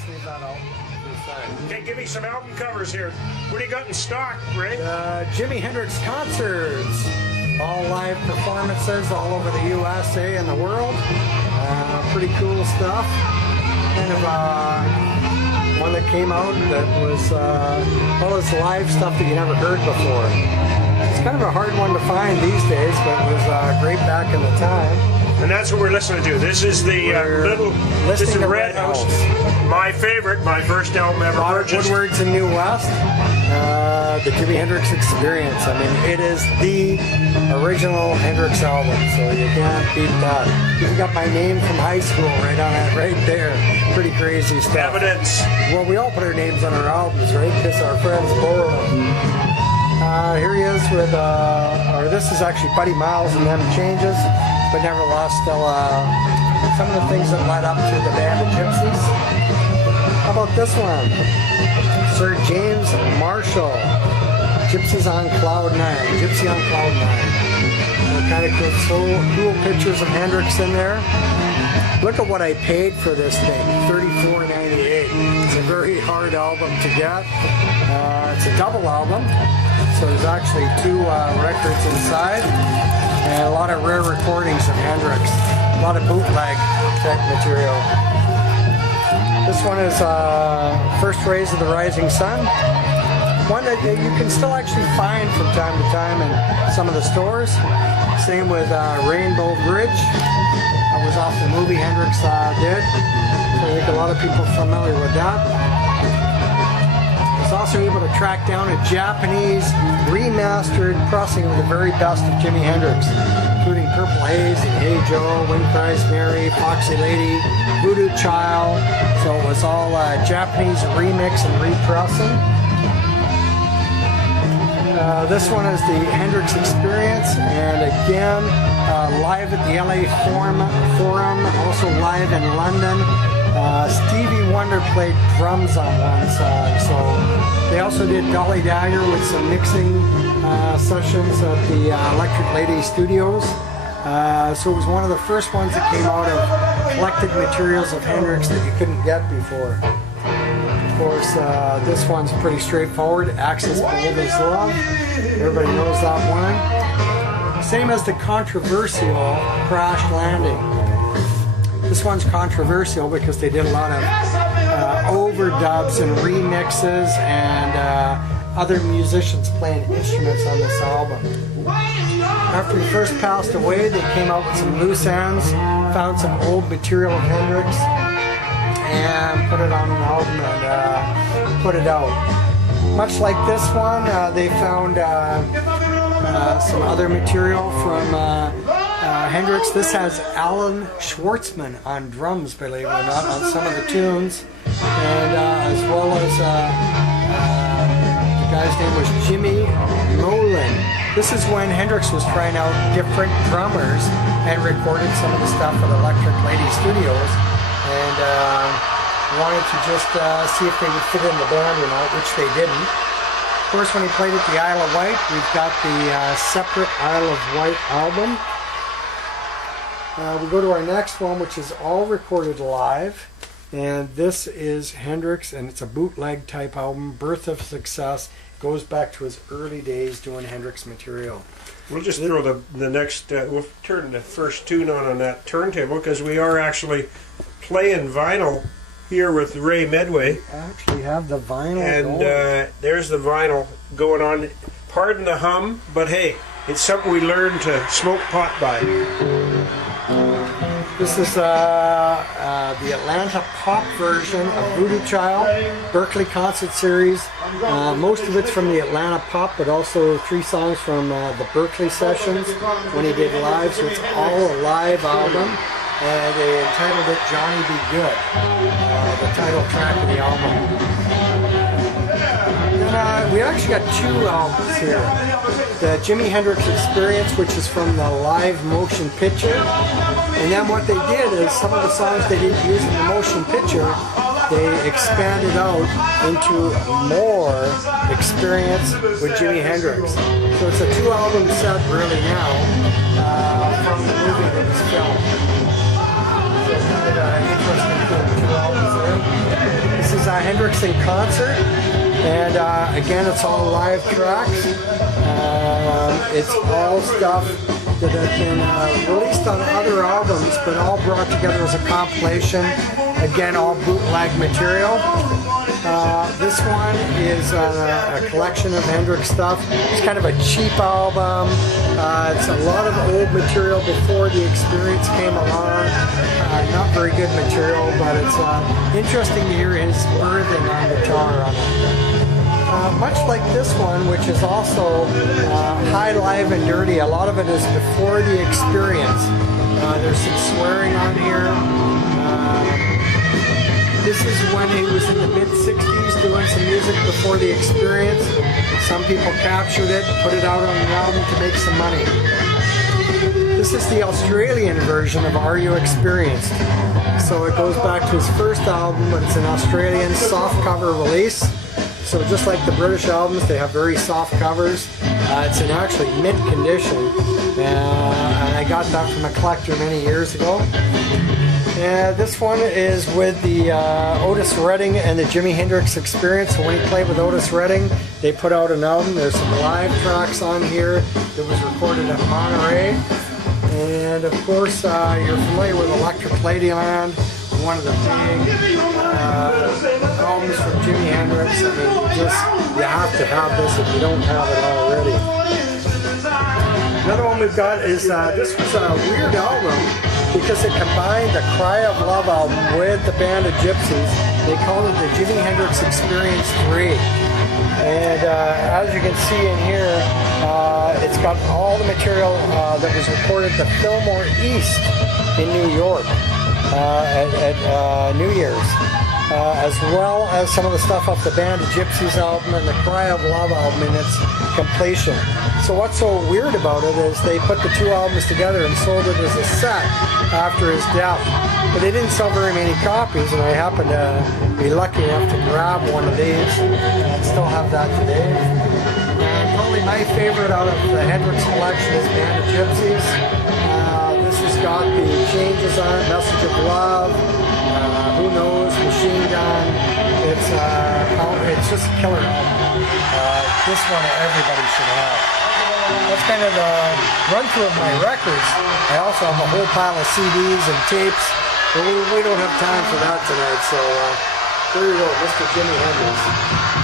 let's leave that out. Okay, give me some album covers here. What do you got in stock, Ray? Jimi Hendrix concerts. All live performances all over the USA and the world. Pretty cool stuff. Kind of one that came out that was all this live stuff that you never heard before. It's kind of a hard one to find these days, but it was great back in the time. And that's what we're listening to. This is the this is Red House. My favorite, my first album ever purchased. Woodwards in New West. The Jimi Hendrix Experience. I mean, it is the original Hendrix album, so you can't beat that. Even got my name from high school right on it, right there. Pretty crazy stuff. Evidence. Well, we all put our names on our albums, right? Because our friends borrow them. Here he is with, or this is actually Buddy Miles and Them Changes, but nevertheless, still some of the things that led up to the band of Gypsies. How about this one? Sir James Marshall, Gypsies on Cloud 9, Gypsy on Cloud 9. Kind of cool, so cool pictures of Hendrix in there. Look at what I paid for this thing, $34.98. It's a very hard album to get. It's a double album, so there's actually two records inside, and a lot of rare recordings of Hendrix. A lot of bootleg type material. This one is First Rays of the Rising Sun. One that you can still actually find from time to time in some of the stores. Same with Rainbow Bridge. That was off the movie Hendrix did. So I think a lot of people are familiar with that. I was also able to track down a Japanese remastered pressing of the very best of Jimi Hendrix, including Purple Haze and Hey Joe, Wind Cries Mary, Foxy Lady, Voodoo Child. So it was all Japanese remix and repressing. This one is the Hendrix Experience, and again, live at the LA Forum, also live in London. Stevie Wonder played drums on one song, so they also did Dolly Dagger with some mixing sessions at the Electric Lady Studios. So it was one of the first ones that came out of collected materials of Hendrix that you couldn't get before. Of course, this one's pretty straightforward. Axis Bold as Love. Everybody knows that one. Same as the controversial Crash Landing. This one's controversial because they did a lot of overdubs and remixes and other musicians playing instruments on this album. After he first passed away, they came out with some loose ends, found some old material of Hendrix, and put it on an album and put it out. Much like this one, they found some other material from Hendrix. This has Alan Schwartzman on drums, believe it or not, on some of the tunes, and as well as the guy's name was Jimmy Nolan. This is when Hendrix was trying out different drummers and recorded some of the stuff at Electric Lady Studios, and wanted to just see if they would fit in the band or not, which they didn't. Of course, when he played at the Isle of Wight, we've got the separate Isle of Wight album. We go to our next one, which is all recorded live, and this is Hendrix, and it's a bootleg type album, Birth of Success. Goes back to his early days doing Hendrix material. We'll just throw the next, we'll turn the first tune on that turntable, because we are actually playing vinyl here with Ray Medway. I actually have the vinyl and there's the vinyl going on. Pardon the hum, but hey, it's something we learned to smoke pot by. This is the Atlanta pop version of Voodoo Child, Berkeley Concert Series. Most of it's from the Atlanta pop, but also 3 songs from the Berkeley sessions when he did live, so it's all a live album. And they entitled it Johnny Be Good, the title track of the album. And, we actually got 2 albums here. The Jimi Hendrix Experience, which is from the live motion picture. And then what they did is some of the songs they didn't use in the motion picture, they expanded out into more experience with Jimi Hendrix. So it's a 2-album set really now from the movie that was filmed. So it's kind of interesting 2 albums there. Hendrix in concert. And again, it's all live tracks. It's all stuff that has been released on other albums, but all brought together as a compilation. Again, all bootleg material. This one is a collection of Hendrix stuff. It's kind of a cheap album. It's a lot of old material before the Experience came along. Not very good material, but it's interesting to hear his birthing on guitar on it. Much like this one, which is also High, Live, and Dirty, a lot of it is before the Experience. There's some swearing on here. This is when he was in the mid-60s doing some music before the Experience. Some people captured it, put it out on an album to make some money. This is the Australian version of Are You Experienced? So it goes back to his first album, but it's an Australian soft cover release. So just like the British albums, they have very soft covers. It's in actually mint condition. And I got that from a collector many years ago. And this one is with the Otis Redding and the Jimi Hendrix Experience. So when he played with Otis Redding, they put out an album. There's some live tracks on here that was recorded at Monterey. And of course, you're familiar with Electric Ladyland, one of the big albums from Jimi Hendrix. I mean, you have to have this if you don't have it already. Another one we've got is, this was a weird album because it combined the Cry of Love album with the Band of Gypsies. They called it the Jimi Hendrix Experience 3. And as you can see in here, it's got all the material that was recorded at Fillmore East in New York at New Year's. As well as some of the stuff off the Band of Gypsies album and the Cry of Love album in its completion. So what's so weird about it is they put the two albums together and sold it as a set after his death. But they didn't sell very many copies, and I happen to be lucky enough to grab one of these. I still have that today. And probably my favorite out of the Hendrix collection is Band of Gypsies. This has got the Changes on it, Message of Love, Who Knows, Machine Gun. It's just a killer album. This one everybody should have. That's kind of the run-through of my records. I also have a whole pile of CDs and tapes, but we don't have time for that tonight, so there you go, Mr. Jimi Hendrix.